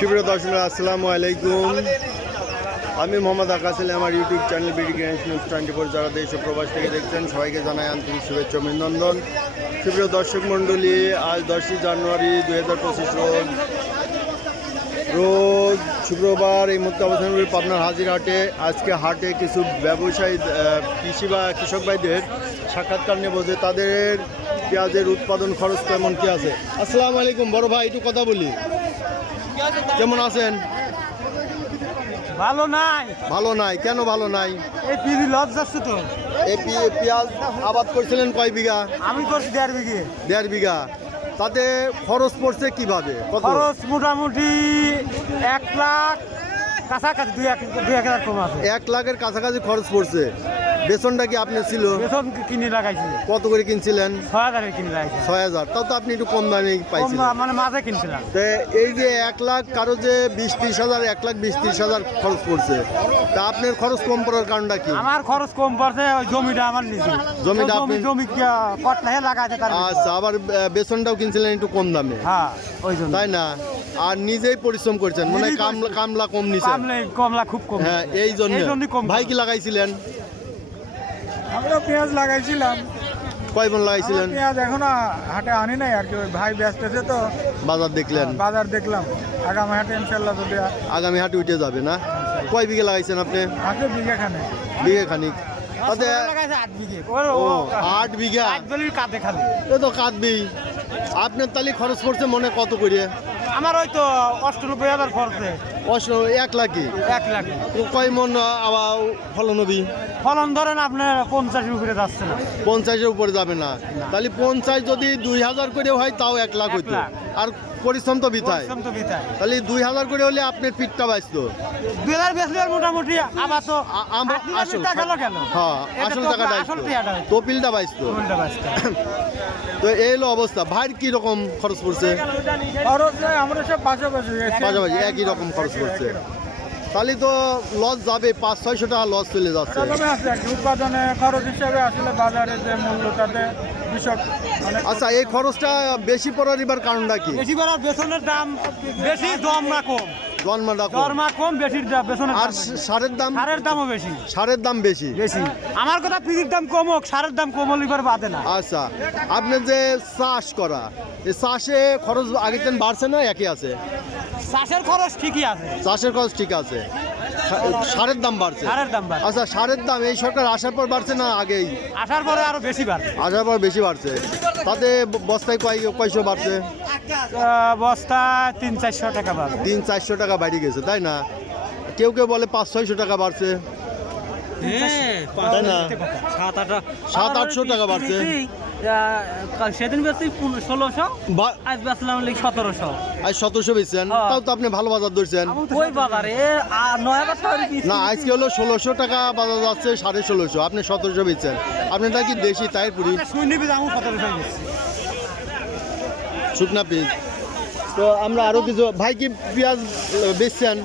সুপ্রিয় দর্শক আসসালামু আলাইকুম। আমি মোহাম্মদ আকাশ আলী। আমার YouTube channel BD grand news 24 যারা দেশ ও প্রবাস থেকে দেখছেন সবাইকে জানাই আন্তরিক শুভেচ্ছা অভিনন্দন। সুপ্রিয় দর্শক মণ্ডলী, আজ 10 জানুয়ারি 2025 রোজ শুক্রবার। এই মুহূর্তে অবস্থান করি পাবনার হাজিরহাটে। আজকে হাটে কিছু ব্যবসায়ী কৃষি বা কৃষক ভাইদের সাক্ষাৎকার নেব যে তাদের পেঁয়াজের উৎপাদন খরচ কেমন কি আছে। আসসালামু আলাইকুম বড় ভাই, একটু কথা বলি। কেমন আছেন? ভালো নাই। ভালো নাই? কেন ভালো নাই? এই পিজি লস যাচ্ছে তো। এই পেঁয়াজ আবাদ করছিলেন কয় বিঘা? আমি করছি 1.5 বিঘে। 1.5 বিঘা। তাতে খরচ পড়ছে কিভাবে? কত খরচ? মোটামুটি 1 লাখ কাছাকাছি, 2 লাখ কম আছে। 1 লাখের কাছাকাছি খরচ পড়ছে। বেতনটা কি আপনি ছিল? বেতন কিনে লাগাইছি। কত করে কিনছিলেন? 6,000 কিনে লাগাইছি। 6,000। তাও তো আপনি একটু কম দামে পাইছেন। মানে মাঝে কিনছিলাম। তো এই যে 1 লাখ, কারো যে 20-30 হাজার, 1 লাখ 20-30 হাজার খরচ পড়ছে, তা আপনার খরচ কম পড়ার কারণটা কি? আমার খরচ কম পড়ছে, ওই জমিটা আমার নিজে। জমিটা জমি কটলাহে লাগাইছে তার। আচ্ছা, আবার বেতনটাও কিনছিলেন একটু কম দামে। হ্যাঁ, ওই জন্য। তাই না? আর নিজেই পরিশ্রম করছেন, মানে কামলা কম নিছেন। কমলা খুব কম। হ্যাঁ, এই জন্য। কম। ভাই কি লাগাইছিলেন? আমরা পেঁয়াজ লাগাইছিলাম। কয় মণ লাগাইছিলেন? পেঁয়াজ এখনো হাটে আনি নাই আর কি, ওই ভাই ব্যস্ত আছে তো। বাজার দেখলেন? বাজার দেখলাম, আগামী হাটে ইনশাল্লাহ যদি আগামী হাটে উঠে যাবে না? কয় বিঘে লাগাইছেন আপনি? হাটে বিঘা খানে। বিঘে খানিক। তাতে 8 বিঘে। ও 8 বিঘা। কাঁদে খালি এ তো কাঁদবি। আপনার তাহলে খরচ পড়ছে মনে কত করে? আমার ওই তো 98,000 খরচে। 1 লাখই? 1 লাখ। কয় মন আবার ফলন হবি? ফলন ধরেন আপনার 50-এর উপরে যাচ্ছে না। 50-এর উপরে যাবে না? তাহলে 50 যদি 2000 করে হয় তাও 1 লাখ হইতো। আর পরিশ্রম তো বিথায়। তাহলে 2000 করে হলে আপনার পিঠটা বাঁচতো। 2000 বেচলে মোটামুটি আবার তো আসল টাকা গেল। হ্যাঁ, আসল টাকাটা তোপিলটা বাঁচতো। তো এই হলো অবস্থা। ভাইয়ের কি রকম খরচ পড়ছে? খরচ নাই, আমরা সব পাশাপাশি একই রকম খরচ পড়ছে। তাহলে তো লস যাবে, 500-600 টাকা লস চলে যাচ্ছে। উৎপাদনে খরচ হিসাবে আসলে বাজারে যে মূল্য তাতে কৃষক। আচ্ছা, এই খরচটা বেশি পড়ার এবার কারণটা কি? বেশি পড়ার বেতনের দাম বেশি, দরমা কম। দরমা কম, বেশির বেতনের। আর সারের দামও বেশি। সারের দাম বেশি। আমার কথা পিজির দাম কম হোক, সারের দাম কম হলে এবার বাদে না। আচ্ছা, আপনার যে চাষ করা, এই চাষে খরচ আগের দিন বাড়ছে না একই আছে? চাষের খরচ ঠিকই আছে। চাষের খরচ ঠিক আছে, সারের দাম বাড়ছে। আচ্ছা, সারের দাম এই সরকার আসার পর বাড়ছে না আগেই? আসার পরে আরো বেশি বাড়ছে। আসার পর বেশি বাড়ছে। তাতে বস্তায় কয়শো বাড়ছে? বস্তা 300-400 টাকা বাড়ছে। 300-400 টাকা বাড়ি গেছে, তাই না? কেউ বলে 500-600 টাকা বাড়ছে, তাই না? 700-800 টাকা বাড়ছে। সেদিন বেশি 1600, আজ বেচলাম 1700। আজ 1700 বেচছেন? তাও তো আপনি ভালো বাজার ধরছেন। ওই বাজারে 9000 না, আজকে হলো 1600 টাকা বাজার যাচ্ছে, 1650। আপনি 1700 বেচছেন। আপনারটা কি দেশি তাই পুরি? শুকনা পেঁয়াজ। তো আমরা আরো কিছু ভাই কি পেঁয়াজ বেচছেন?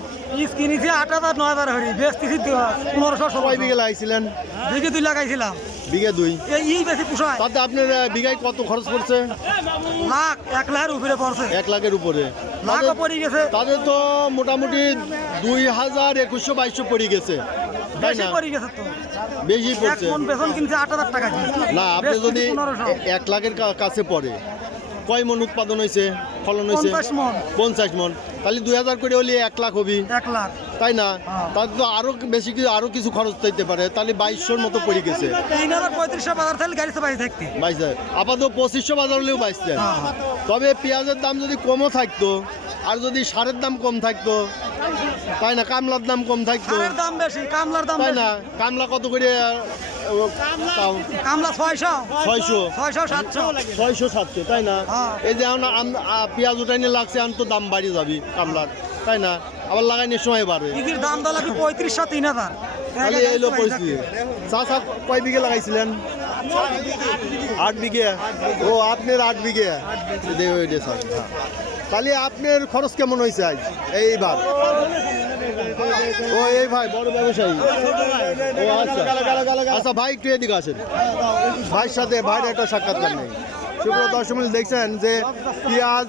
কিনেছি 8000-9000 হরি, বেচতেছি 1500। সবাই বিঘে লাগাইছিলেন? বিঘে 2 লাগাইছিলাম। বিঘে 2? এই বেশি পোষায়। তাতে আপনার বিঘায় কত খরচ পড়ছে? 1 লাখের উপরে পড়ছে। 1 লাখের উপরে লাখও পড়ে গেছে। তাদের তো মোটামুটি 2100-2200 পড়ে গেছে, তাই না? বেশি পড়ছে। বেতন কিনছে 8000 টাকা। না, আপনি যদি 1 লাখের কাছে পড়ে, কয় মন উৎপাদন হয়েছে, ফলন হয়েছে? 50 মন। তাহলে 2000 করে হলে 1 লাখ হবি, 1 লাখ, তাই না? তাহলে তো আরো বেশি, আরো কিছু খরচ দিতে পারে। তাহলে 2200-র মতো পড়ে গেছে। 3500 বাজার থাকলে গাড়ি চাপাই থাকতে বাইছে। আপাতত 2500 বাজার হলেও বাইছেন। তবে পেঁয়াজের দাম যদি কমও থাকতো, আর যদি সারের দাম কম থাকতো, তাই না? কামলার দাম কম থাকতো। দাম বেশি, কামলার দাম, তাই না? কামলা কত করে? কামলা 600, 700, তাই না? এই যে পেঁয়াজ উঠাইনে লাগছে, এখন তো দাম বাড়িয়ে যাবি কামলার, তাই না? আবার লাগাইনের সময় বাড়বে। দাম দাম 3500-3000। তাহলে এইলো পরিস্থিতি। চাষা কয় বিঘে লাগাইছিলেন? 8 বিঘে। ও, আপনার 8 বিঘে। তাহলে আপনার খরচ কেমন হয়েছে আজ এইবার? ও, এই ভাই বড় ব্যবসায়ী। ও আচ্ছা আচ্ছা, ভাই একটু এদিকে আসেন। ভাইয়ের সাথে ভাইয়ের একটা সাক্ষাৎকার নেই। সুপ্রিয় দর্শক দেখছেন যে পেঁয়াজ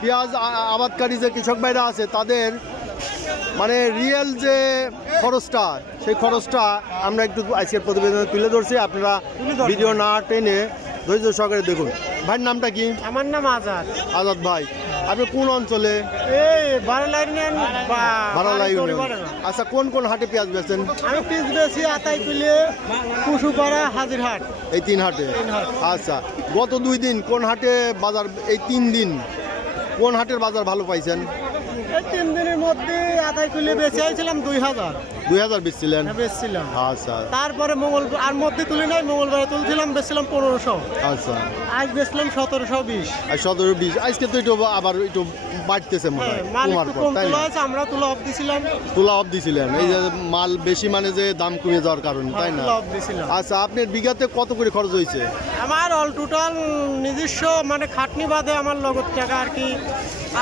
পেঁয়াজ আবাদকারী যে কৃষক ভাইরা আছে তাদের মানে রিয়েল যে খরচটা, সেই খরচটা আমরা একটু আজকের প্রতিবেদনে তুলে ধরছি। আপনারা ভিডিও না টেনে ধৈর্য সহকারে দেখুন। ভাইয়ের নামটা কি? আমার নাম আজাদ। আজাদ ভাই, আপনি কোন অঞ্চলে? এই বারালা ইউনিয়ন বা ভাড়ালা ইউনিয়ন। আচ্ছা, কোন কোন হাটে পেঁয়াজ বেচেন? আমি পিস বেশি আতাইকুলে, কুসুপাড়া, হাজিরহাট। এই 3 হাটে। আচ্ছা, গত 2 দিন কোন হাটে বাজার, এই 3 দিন কোন হাটের বাজার ভালো পাইছেন? এই 3 দিনের মধ্যে আতাইকুলে বেঁচে আইছিলাম 2000 বেচছিলেন? বেচছিলাম। আচ্ছা তারপরে মঙ্গলবার আর মধ্যে তুলি নাই, মঙ্গলবারে তুলছিলাম, বেচছিলাম 1500। আচ্ছা, আজ বেচলাম 1720। আর 17-20 আজকে তো একটু আবার একটু বাড়তেছে মনে হয় মাল কমার একটু পর, কম তাই তোলা না? আছে, আমরা তুলা অফ দিছিলাম। তুলা অফ দিছিলেন, এই যে মাল বেশি মানে যে দাম কমে যাওয়ার কারণে, তাই না? তুলা অফ দিছিলাম। আচ্ছা, আপনার বিঘাতে কত করে খরচ হয়েছে? আমার অল টোটাল নিজস্ব মানে খাটনি বাদে আমার লগত টাকা আর কি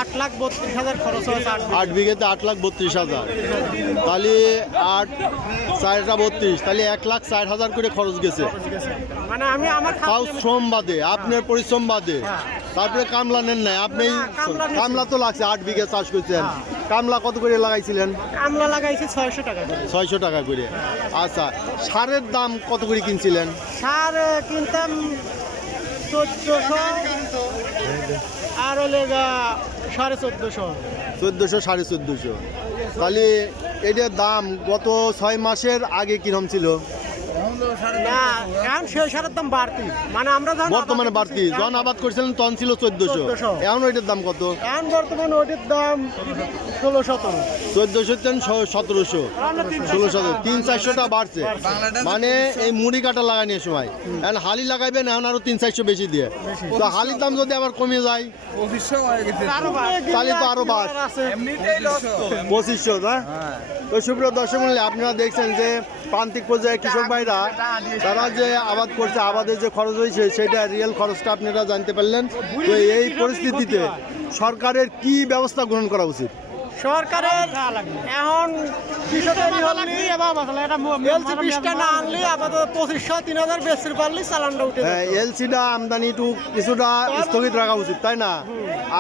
8,32,000 খরচ হয়েছে। 8 বিঘাতে 8,32,000, তাহলে 8 4টা 32, তাহলে 1,60,000 করে খরচ গেছে। মানে আমি আমার তাও খাটনি শ্রম বাদে, আপনার পরিশ্রম বাদে। হ্যাঁ। তারপরে কামলা নেন নাই আপনি? না, কামলা নিছি। কামলা তো লাগছে, 8 বিঘা চাষ করছেন। হ্যাঁ। কামলা কত করে লাগাইছিলেন? আমরা লাগাইছি 600 টাকা করে। 600 টাকা করে। আচ্ছা, সারের দাম কত করে কিনছিলেন? সার কিনতাম 1400 আর হলে 1450। 1400 1450। তাহলে এটার দাম গত 6 মাসের আগে কিরম ছিল? না, এখন সেই সারের দাম বাড়তি। মানে আমরা যখন বর্তমানে আবাদ বাড়তি, করছি, যখন আবাদ করছিলেন তখন ছিল 1400। 1400 এখন ওইটার দাম কত? এখন বর্তমানে ওটির দাম 16-17। 1400 থেকে 1700, 1600, 300-400টা বাড়ছে। মানে এই মুড়ি কাটা লাগানোর সময় এখন হালি লাগাইবেন, এখন আরো 300-400 বেশি দিয়ে। তো হালির দাম যদি আবার কমে যায় তাহলে তো আরো বাড় আছে। 2500, না? তো সুপ্রিয় দর্শক মণ্ডলী, আপনারা দেখছেন যে প্রান্তিক পর্যায়ে কৃষক ভাইরা তারা যে আবাদ করছে, আবাদের যে খরচ হয়েছে সেটা রিয়েল খরচটা আপনারা জানতে পারলেন। তো এই পরিস্থিতিতে সরকারের কি ব্যবস্থা গ্রহণ করা উচিত? সরকারের এখন কৃষকের এলসি বীজটা না আনলে আপাতত 2500-3000 বেচতে পারলে চালানটা উঠে যেত। এলসিটা আমদানি একটু কিছুটা স্থগিত রাখা উচিত, তাই না?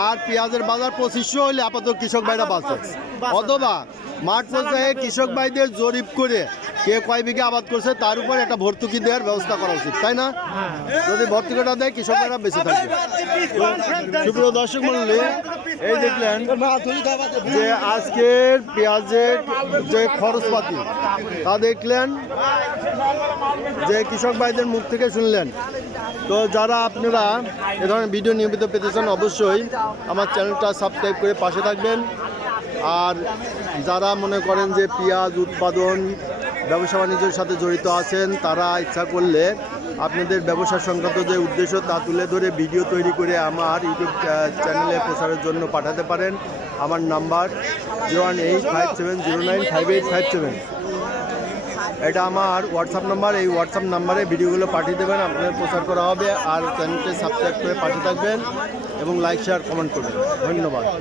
আর পেঁয়াজের বাজার 2500 হলে আপাতত কৃষক ভাইরা বাঁচে। অথবা মাঠ পর্যায়ে কৃষক ভাইদের জরিপ করে কে কয় বিঘা আবাদ করছে তার উপর একটা ভর্তুকি দেওয়ার ব্যবস্থা করা উচিত, তাই না? যদি ভর্তুকিটা দেয় কৃষক ভাইরা বেঁচে থাকবে। তো সুপ্রিয় দর্শক মণ্ডলী, এই দেখলেন যে আজকের পেঁয়াজের যে খরচপাতি তা দেখলেন, যে কৃষক ভাইদের মুখ থেকে শুনলেন। তো যারা আপনারা এ ধরনের ভিডিও নিয়মিত পেতে চান অবশ্যই আমার চ্যানেলটা সাবস্ক্রাইব করে পাশে থাকবেন। আর যারা মনে করেন যে পেঁয়াজ উৎপাদন ব্যবসা বাণিজ্যের সাথে জড়িত আছেন, তারা ইচ্ছা করলে আপনাদের ব্যবসা সংক্রান্ত যে উদ্দেশ্য তা তুলে ধরে ভিডিও তৈরি করে আমার ইউটিউব চ্যানেলে প্রচারের জন্য পাঠাতে পারেন। আমার নাম্বার 01857095857। এটা আমার হোয়াটসঅ্যাপ নাম্বার। এই হোয়াটসঅ্যাপ নাম্বারে ভিডিওগুলো পাঠিয়ে দেবেন, আপনাদের প্রচার করা হবে। আর চ্যানেলটি সাবস্ক্রাইব করে পাশে থাকবেন এবং লাইক শেয়ার কমেন্ট করবেন। ধন্যবাদ।